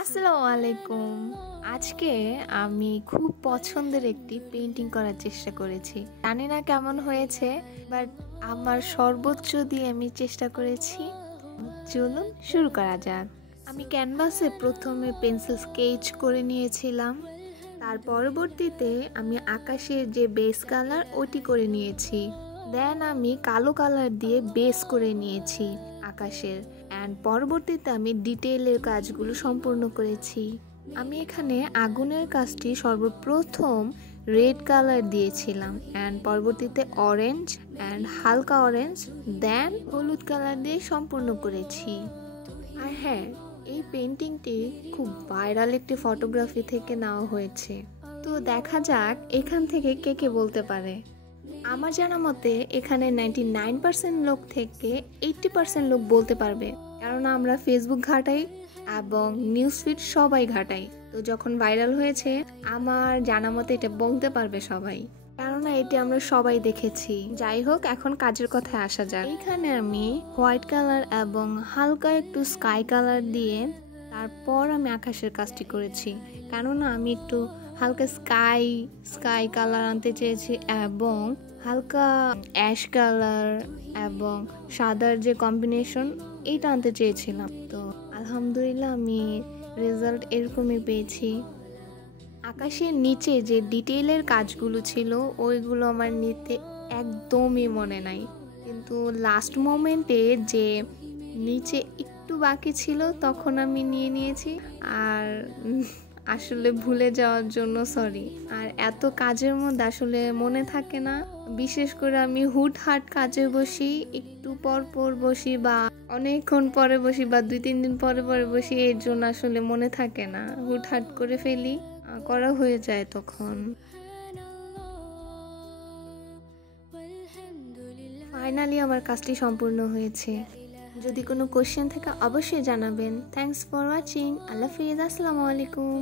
আসসালামু আলাইকুম। আজকে আমি খুব পছন্দের একটি পেইন্টিং করার চেষ্টা করেছি। জানি না কেমন হয়েছে, বাট আমার সর্বোচ্চ দিয়ে আমি চেষ্টা করেছি। চলুন শুরু করা যাক। আমি ক্যানভাসে প্রথমে পেন্সিল স্কেচ করে নিয়েছিলাম। তার পরবর্তীতে আমি আকাশের যে বেস কালার ওটি করে নিয়েছি। দেন আমি কালো কালার দিয়ে বেস করে নিয়েছি আকাশের। অ্যান্ড পরবর্তীতে আমি ডিটেইলের কাজগুলো সম্পূর্ণ করেছি। আমি এখানে আগুনের কাজটি সর্বপ্রথম রেড কালার দিয়েছিলাম অ্যান্ড পরবর্তীতে অরেঞ্জ অ্যান্ড হালকা অরেঞ্জ, দেন হলুদ কালার দিয়ে সম্পূর্ণ করেছি। আর হ্যাঁ, এই পেন্টিংটি খুব ভাইরাল একটি ফটোগ্রাফি থেকে নেওয়া হয়েছে। তো দেখা যাক এখান থেকে কে কে বলতে পারে। আমার জানা মতে এখানে 99% লোক থেকে 80% লোক বলতে পারবে, কারণ আমরা ফেসবুক ঘাটাই এবং নিউজ ফিড সবাই ঘাটাই। তো যখন ভাইরাল হয়েছে আমার জানা মতে এটা বলতে পারবে সবাই, কেননা এটি আমরা সবাই দেখেছি। যাই হোক, এখন কাজের কথায় আসা যাক। এখানে আমি হোয়াইট কালার এবং হালকা একটু স্কাই কালার দিয়ে তারপর আমি আকাশের কাজটি করেছি, কেননা আমি একটু হালকা স্কাই কালার আনতে চেয়েছি এবং হালকা অ্যাশ কালার এবং সাদার যে কম্বিনেশন এইটা আনতে চেয়েছিলাম। তো আলহামদুলিল্লাহ আমি রেজাল্ট এরকমই পেয়েছি। আকাশের নিচে যে ডিটেইলের কাজগুলো ছিল ওইগুলো আমার নিতে একদমই মনে নাই, কিন্তু লাস্ট মোমেন্টে যে নিচে একটু বাকি ছিল তখন আমি নিয়ে নিয়েছি। আর আসলে ভুলে যাওয়ার জন্য সরি। আর এত কাজের মধ্যে আসলে মনে থাকে না, বিশেষ করে আমি হুটহাট কাজে বসি, একটু পর পর বসি বা অনেকক্ষণ পরে বসি বা 2-3 দিন পরে পরে বসি, এর জন্য আসলে মনে থাকে না, হুটহাট করে ফেলি, করা হয়ে যায় তখন। ফাইনালি আমার কাজটি সম্পূর্ণ হয়েছে। যদি কোনো কোশ্চেন থাকে অবশ্যই জানাবেন। Thanks for watching. আল্লাহ হাফিজ। আসসালামু আলাইকুম।